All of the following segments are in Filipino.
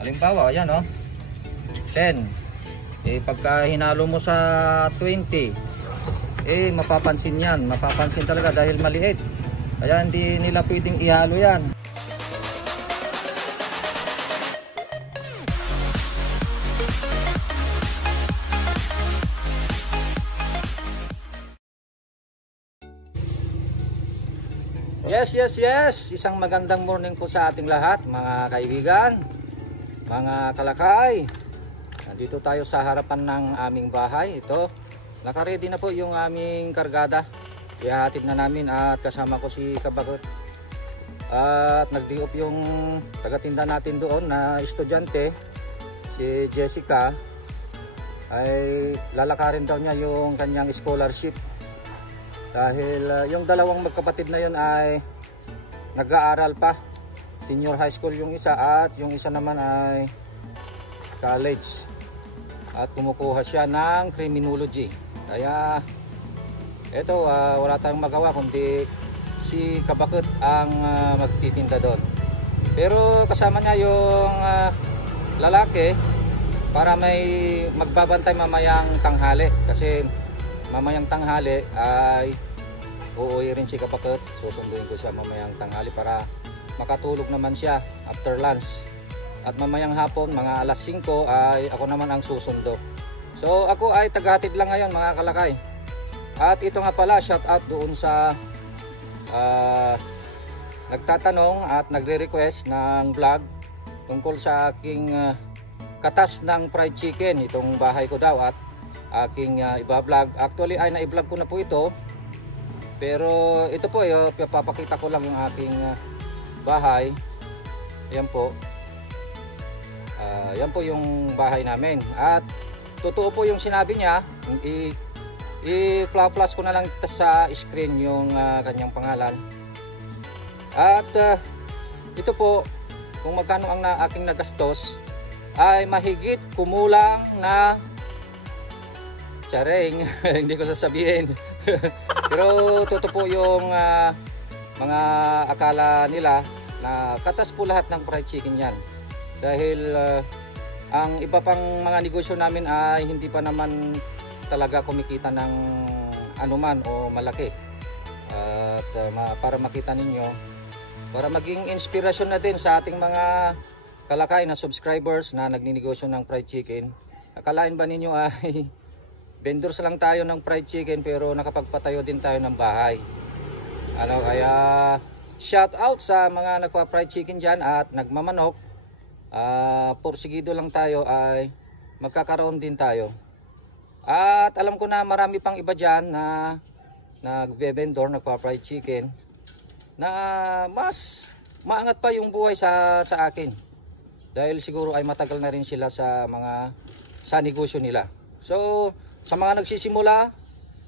Halimbawa, ayan oh. 10. Pagka hinalo mo sa 20, mapapansin yan. Mapapansin talaga dahil maliit. Kaya hindi nila pwedeng ihalo yan. Yes. Isang magandang morning po sa ating lahat, mga kaibigan, mga kalakay. Nandito tayo sa harapan ng aming bahay. Ito, nakaready na po yung aming kargada. Ihahatid na namin at kasama ko si Kabagot. At nag-di-off yung tagatinda natin doon na estudyante, si Jessica. Ay lalakarin daw niya yung kanyang scholarship. Dahil yung dalawang magkapatid na yun ay nag-aaral pa. Senior high school yung isa at yung isa naman ay college. At kumukuha siya ng criminology. Kaya ito, wala tayong magawa kundi si Kabakot ang magtitinda doon. Pero kasama niya yung lalaki para may magbabantay mamayang tanghali. Kasi mamayang tanghali ay uuwi rin si Kabakot. Susunduin ko siya mamayang tanghali para makatulog naman siya after lunch. At mamayang hapon, mga alas 5 ay ako naman ang susundo. So ako ay tagahatid lang ngayon, mga kalakay. At ito nga pala, shout out doon sa nagtatanong at nagre-request ng vlog tungkol sa aking katas ng fried chicken. Itong bahay ko daw at aking iba-vlog. Actually ay na-vlog ko na po ito. Pero ito po, papakita ko lang yung aking bahay. Yan po. Yan po yung bahay namin. At totoo po yung sinabi niya. I-flash ko na lang sa screen yung kanyang pangalan. At ito po, kung magkano ang aking nagastos, ay mahigit kumulang na charing. Hindi ko sasabihin. Pero totoo po yung mga akala nila na katas po lahat ng fried chicken yan. Dahil ang iba pang mga negosyo namin ay hindi pa naman talaga kumikita ng anuman o malaki. At para makita ninyo, para maging inspirasyon na din sa ating mga kalakay na subscribers na nagninegosyo ng fried chicken. Akalain ba ninyo ay vendors lang tayo ng fried chicken pero nakapagpatayo din tayo ng bahay. Kaya shout out sa mga nagpa-fried chicken dyan at nagmamanok. Porsigido lang tayo ay magkakaroon din tayo. At alam ko na marami pang iba dyan na nagbe-vendor, nagpa-fried chicken na mas maangat pa yung buhay sa akin. Dahil siguro ay matagal na rin sila sa negosyo nila. So sa mga nagsisimula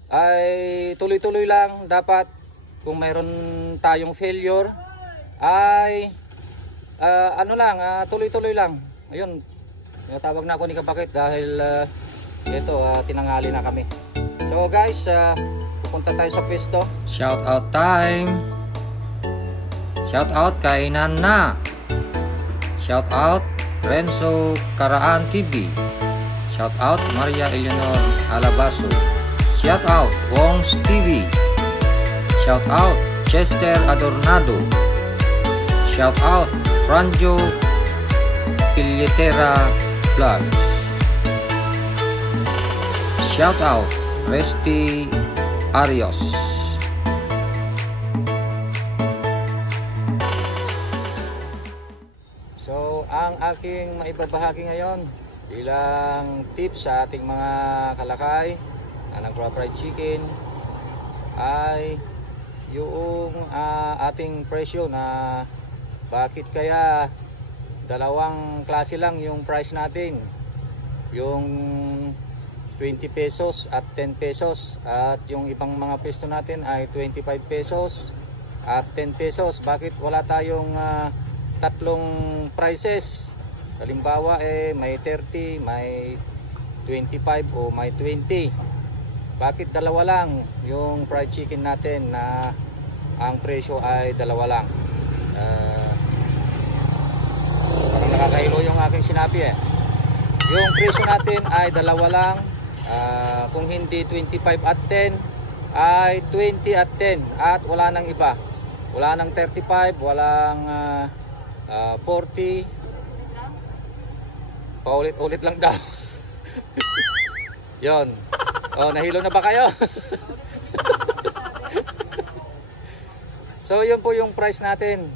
ay tuloy-tuloy lang. Dapat kung mayroon tayong failure ay tuloy-tuloy lang. Ayun, tawag na ako ni Kabakit dahil ito, tinanghali na kami. So guys, pupunta tayo sa pwesto. Shout out time. Shout out kay Nana. Shout out Renzo Karaan TV. Shout out Maria Eleanor Alabaso. Shout out Wongs TV. Shout out Chester Adornado. Shout out Franjo Pilletera Vlogs. Shout out Resty Arios. So ang aking maibabahagi ngayon bilang tips sa ating mga kalakay na nagpa-fried chicken ay yung ating presyo na bakit kaya dalawang klase lang yung price natin, yung 20 pesos at 10 pesos, at yung ibang mga pwesto natin ay 25 pesos at 10 pesos. Bakit wala tayong tatlong prices? Halimbawa may 30, may 25 o may 20. Bakit dalawa lang yung fried chicken natin na ang presyo ay dalawa lang? Parang nakakahilo yung aking sinabi eh. Yung presyo natin ay dalawa lang. Kung hindi 25 at 10 ay 20 at 10 at wala nang iba. Wala nang 35, walang 40. Paulit-ulit lang daw. Yon. Oh, nahilo na ba kayo? So, yun po yung price natin.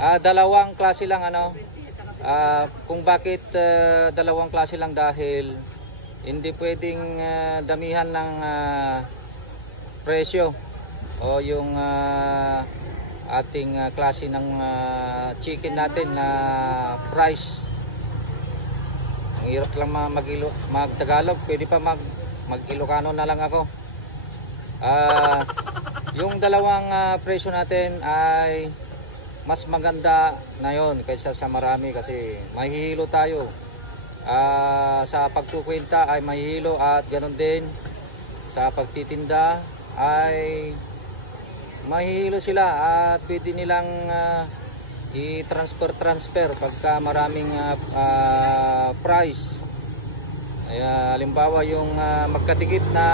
Dalawang klase lang ano. Kung bakit dalawang klase lang dahil hindi pwedeng damihan ng presyo o yung ating klase ng chicken natin na price. Ang hirap lang mag-Tagalog, pwede pa mag-Ilocano na lang ako. Yung dalawang presyo natin ay mas maganda na yon kaysa sa marami kasi mahihilo tayo. Sa pagkukwenta ay mahihilo at ganoon din sa pagtitinda ay mahihilo sila at pwede nilang i-transfer pagka maraming price. Halimbawa yung magkadikit na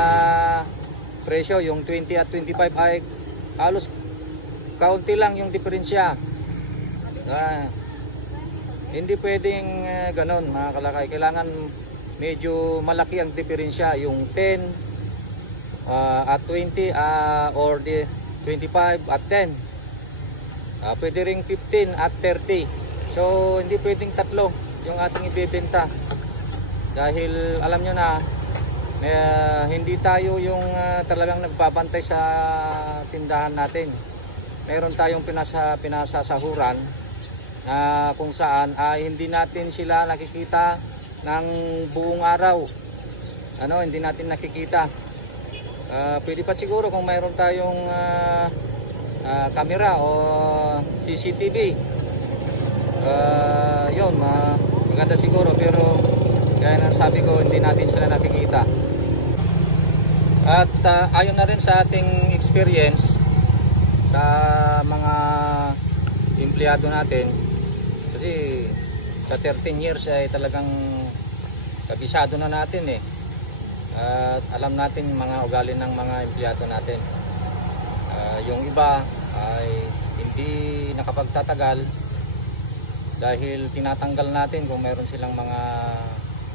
presyo, yung 20 at 25 ay halos kaunti lang yung diferensya. Hindi pwedeng ganon mga kalakay. Kailangan medyo malaki ang diferensya. Yung 10 at 20 or the 25 at 10. Pwede ring 15 at 30. So hindi pwedeng tatlo yung ating ibebenta. Dahil alam nyo na hindi tayo yung talagang nagbabantay sa tindahan natin. Meron tayong pinasasahuran na kung saan hindi natin sila nakikita ng buong araw. Hindi natin nakikita. Pwede pa siguro kung mayroon tayong camera o CCTV. Yun, maganda siguro, pero gaya ng sabi ko, hindi natin sila nakikita. At ayon na rin sa ating experience sa mga empleyado natin, kasi sa 13 years ay talagang kabisado na natin eh. At alam natin mga ugali ng mga empleyado natin. Yung iba ay hindi nakapagtatagal dahil tinatanggal natin kung mayroon silang mga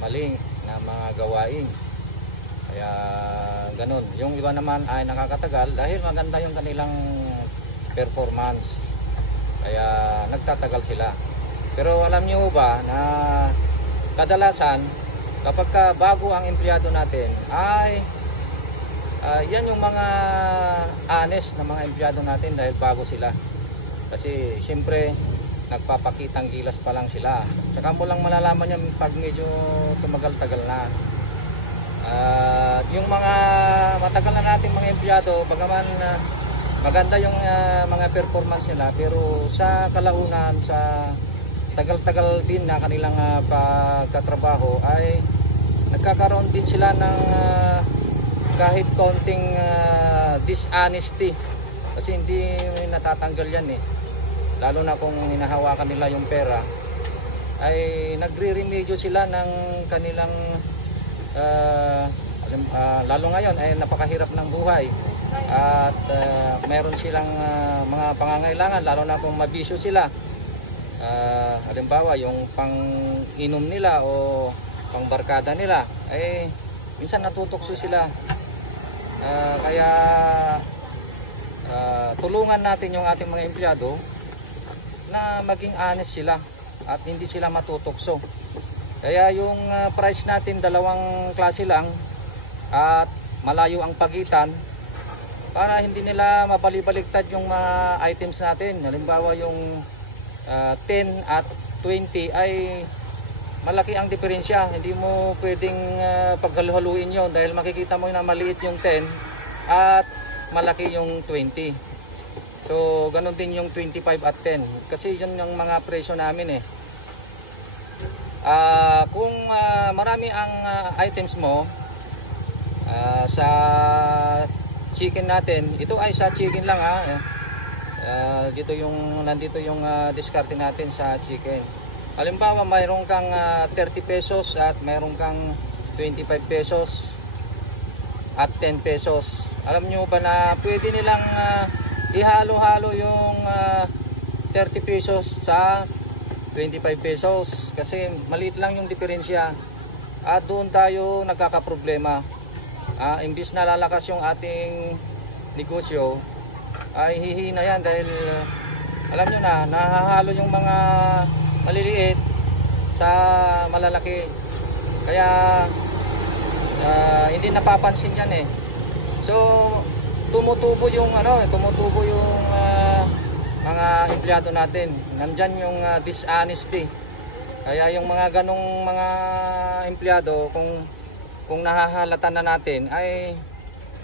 maling na mga gawain. Kaya ganun. Yung iba naman ay nakakatagal dahil maganda yung kanilang performance. Kaya nagtatagal sila. Pero alam niyo ba na kadalasan kapag bago ang empleyado natin ay yan yung mga honest na mga empleyado natin dahil bago sila. Kasi siyempre nagpapakitang gilas pa lang sila. Saka mo lang malalaman yan pag medyo tumagal-tagal na. Yung mga matagal na nating mga empleyado, bagaman maganda yung mga performance nila, pero sa kalaunan, sa tagal-tagal din na kanilang pagtatrabaho ay nagkakaroon din sila ng kahit konting dishonesty, kasi hindi natatanggal yan eh. Lalo na kung hinahawakan nila yung pera ay nagre-remedyo sila ng kanilang lalo ngayon ay napakahirap ng buhay at meron silang mga pangangailangan, lalo na kung mabisyo sila. Halimbawa yung pang-inom nila o pang-barkada nila ay minsan natutokso sila. Kaya tulungan natin yung ating mga empleyado na maging honest sila at hindi sila matutokso. Kaya yung price natin dalawang klase lang at malayo ang pagitan para hindi nila mabali-baliktad yung mga items natin. Halimbawa yung 10 at 20 ay malaki ang diferensya. Hindi mo pwedeng paghaluhaluin yon dahil makikita mo na maliit yung 10 at malaki yung 20. So ganun din yung 25 at 10 kasi yun yung mga presyo namin eh. Kung marami ang items mo sa chicken natin, ito ay sa chicken lang Nandito yung diskarte natin sa chicken. Halimbawa, mayroon kang 30 pesos at mayroon kang 25 pesos at 10 pesos. Alam nyo ba na pwede nilang ihalo-halo yung 30 pesos sa 25 pesos kasi maliit lang yung diferensya at doon tayo nagkakaproblema. Imbis na lalakas yung ating negosyo ay hihina yan dahil alam nyo na, nahahalo yung mga maliliit sa malalaki, kaya hindi napapansin yan eh. So tumutubo yung mga empleyado natin, nandyan yung dishonesty. Kaya yung mga ganong mga empleyado, kung nahahalata na natin ay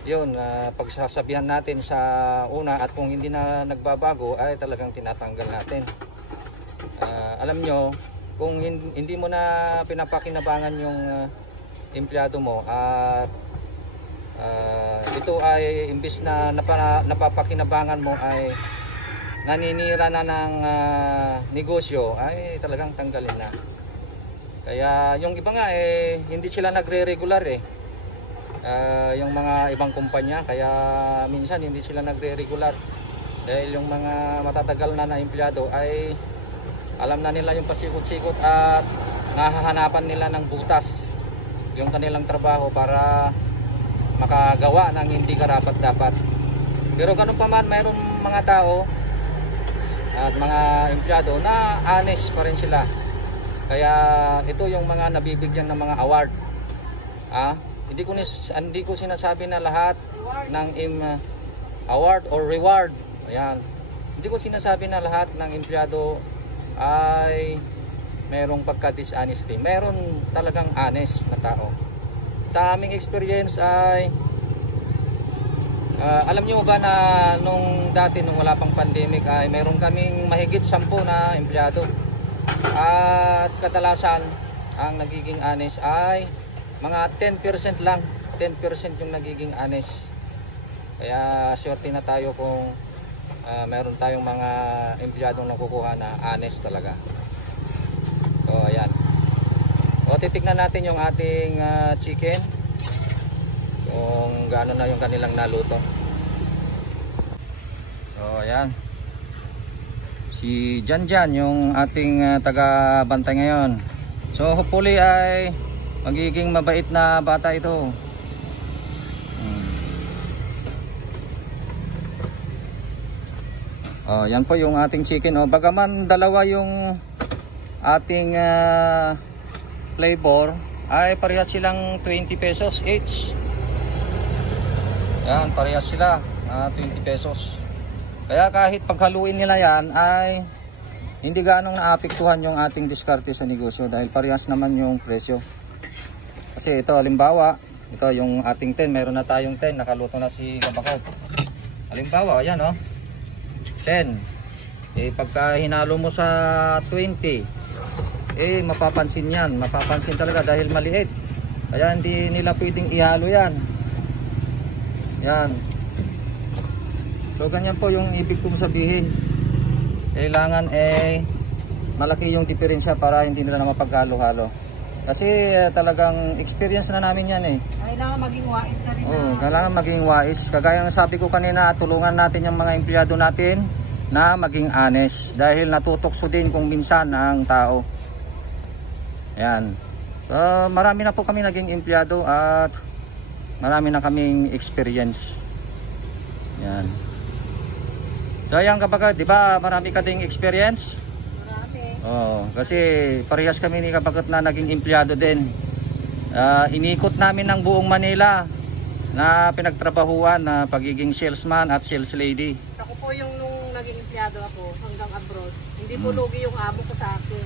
yun, pagsasabihan natin sa una at kung hindi na nagbabago ay talagang tinatanggal natin. Alam nyo, kung hindi mo na pinapakinabangan yung empleyado mo at ito ay imbis na napapakinabangan mo ay naninira na ng negosyo, ay talagang tanggalin na. Kaya yung iba nga hindi sila nagre-regular yung mga ibang kumpanya, kaya minsan hindi sila nagre-regular dahil yung mga matatagal na empleyado ay alam na nila yung pasikot-sikot at nahahanapan nila ng butas yung kanilang trabaho para makagawa ng hindi karapat-dapat. Pero ganun pa man, mayroon mga tao at mga empleyado na honest pa rin sila. Kaya ito yung mga nabibigyan ng mga award. Hindi ko sinasabi na lahat ng award or reward. Ayan. Hindi ko sinasabi na lahat ng empleyado ay merong pagka-dishonesty. Meron talagang honest na tao. Sa aming experience ay alam niyo ba na nung wala pang pandemic ay meron kaming mahigit 10 na empleyado. At kadalasan ang nagiging honest ay mga 10% lang. 10% yung nagiging honest. Kaya swerte na tayo kung meron tayong mga empleyadong nakukuha na honest talaga. So ayan. O titignan natin yung ating chicken kung gaano na yung kanilang naluto. So ayan, si Janjan yung ating taga-bantay ngayon. So hopefully ay magiging mabait na bata ito. Yan po yung ating chicken. Bagaman dalawa yung ating flavor ay parehas silang 20 pesos each. Yan, parehas sila 20 pesos. Kaya kahit paghaluin nila yan ay hindi ganong naapektuhan yung ating diskarte sa negosyo dahil parehas naman yung presyo. Kasi ito halimbawa, ito yung ating 10, meron na tayong 10, nakaluto na si Kabakag. Halimbawa, ayan 10. Pagka hinalo mo sa 20, mapapansin yan. Mapapansin talaga dahil maliit. Kaya hindi nila pwedeng ihalo yan. Yan. So ganyan po yung ibig kong sabihin. Kailangan malaki yung diferensya para hindi nila na mapaghalo-halo. Kasi talagang experience na namin yan Kailangan maging wais na rin. Kailangan maging wais. Kagaya ng sabi ko kanina, tulungan natin yung mga empleyado natin na maging honest. Dahil natutokso din kung minsan ang tao. Ayan. Marami na po kami naging empleyado at marami na kaming experience. Ayan. So ayan Kabakag, di ba marami ka ding experience? Kasi parehas kami ni Kabakag na naging empleyado din. Inikot namin ng buong Manila na pinagtrabahuan na pagiging salesman at sales lady. Ako po yung nung naging empleyado ako hanggang abroad. Hindi po lugi yung amo ko sa akin.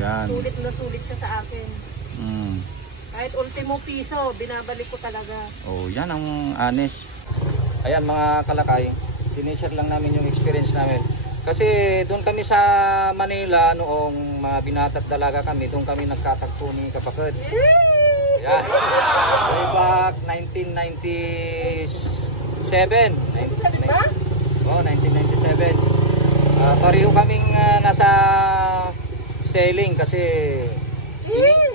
Yan. Sulit na sulit siya sa akin. Kahit ultimo piso, binabalik ko talaga. Yan ang honest. Ayan mga kalakay, sinishare lang namin yung experience namin. Kasi doon kami sa Manila noong mga binata't dalaga kami, doon kami nagkatagpo ni Kabakag. Yan. Way back 1997. 1997. 7. Pareho kaming nasa selling kasi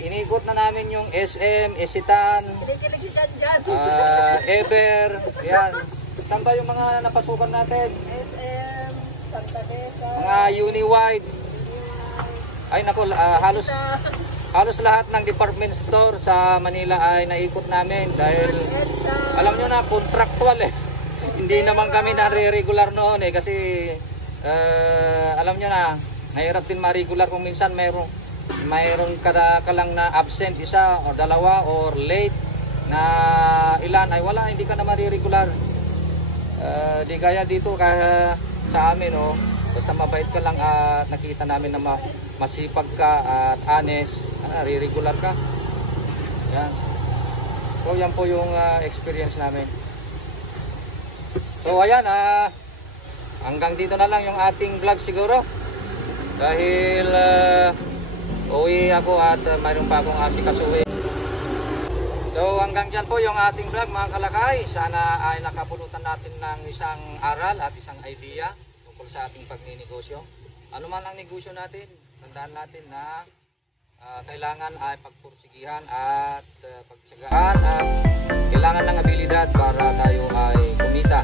iniikot na namin yung SM, Isitan, Kinikilig dyan. Ever, yan. Saan ba yung mga napasukan natin? SM, Santa Mesa, Mga Uniwide. Ay nako, halos lahat ng department store sa Manila ay naikot namin dahil alam nyo na, contractual eh. Hindi naman kami nare-regular noon eh kasi alam nyo na, nahirap din ma-regular kung minsan mayroon ka lang na absent isa o dalawa or late na ilan ay wala, hindi ka na ma-regular. Di kaya dito sa amin oh, basta mabait ka lang at nakita namin na masipag ka at honest, re-regular ka. Yan. So yan po yung experience namin. So ayan, hanggang dito na lang yung ating vlog siguro. Dahil uwi ako at mayroon pa akong asikasuhin. So hanggang dyan po yung ating vlog mga kalakay. Sana ay nakapulutan natin ng isang aral at isang idea tungkol sa ating pagninegosyo. Ano man ang negosyo natin, tandaan natin na kailangan ay pagpursigihan at pagtsagaan at kailangan ng abilidad para tayo ay kumita.